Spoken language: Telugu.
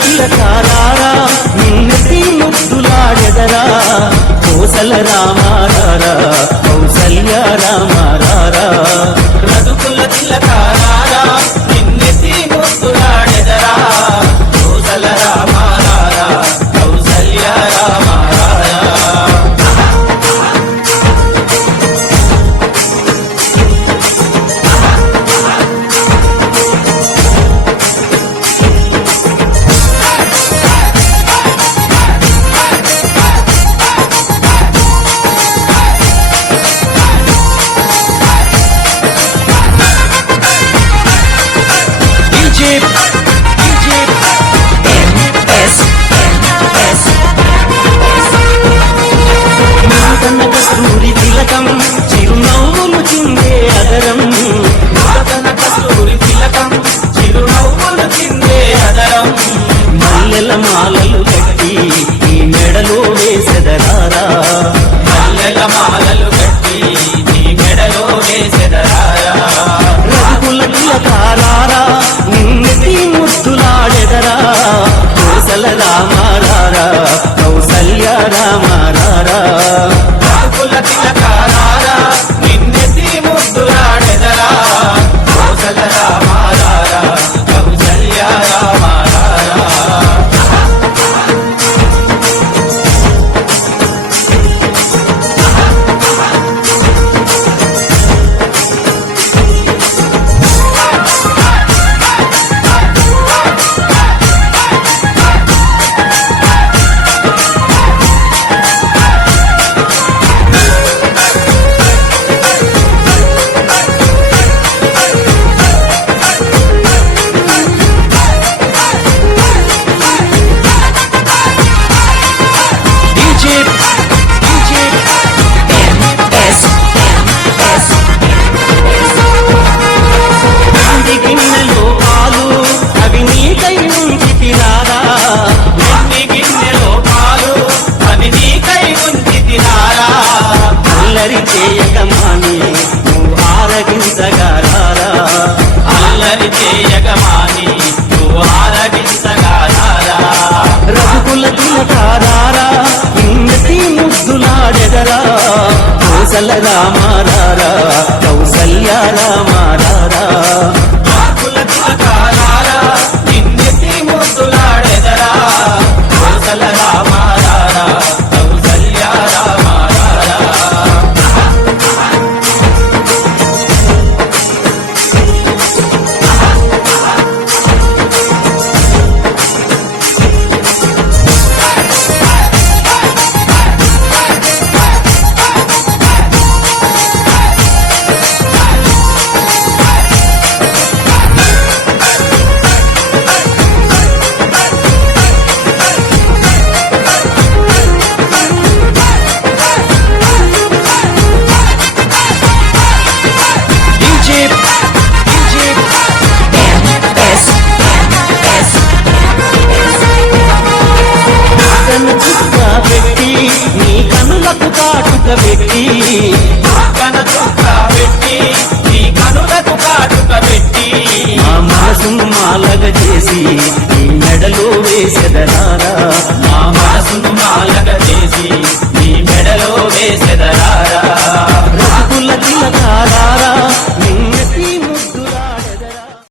తిలకారారా నిన్నటి ముద్దులాడెదరా కోసల రామారారా కౌసల్య రామారారా రఘుకుల తిలకారారా నిన్నెత్తి ముద్దులాడెదరా కోసల రామారారా కౌసల్య రామారారా కస్తూరి తిలకం చిరునవ్వులు చిందే అదరం కస్తూరి తిలకం చిరునవ్వులు చిందే అదరం మల్లెల మాలలు కట్టి ఈ మెడలో వేసెదరారా మల్లెల మాలలు కట్టి నీ మెడలో వేసెదరారా రఘుకుల తిలకారారా నిన్నటి ముద్దులాడెదరా కోసల రామారారా కౌసల్య రామారారా రఘుకుల తిలకారారా నిన్నెత్తి ముద్దులాడెదరా కోసల రామారారా కౌసల్య రామారారా గిన్నెలో పాలు అవి నీకై ఉంచితిరారా ఎన్ని గిన్నెలో పాలు అవి నీకై ఉంచి తినారా అల్లరి చేయకమాని నువ్వు ఆరగించగారారా అల్లరి చేయగమాని నువ్వు ఆరగించగారారా రఘుకుల తిలకారారా నిన్నటి ముద్దులాడెదరా కోసల రామారారా కౌసల్య రామారారా రఘుకుల తిలకారారా నిన్నెత్తి ముద్దులాడెదరా కోసల రామారారా కౌసల్య రామారారా కన్ను చుక్క పెట్టి నీ కనులకు కాటుక పెట్టి కన చుక్క పెట్టి నీ కనులకు కాటుక పెట్టి మా మనసును మాలగ చేసి నీ మెడలో వేసెదరారా మా మనసును మాలగ చేసి నీ మెడలో వేసెదరారా రఘుకుల తిలకారారా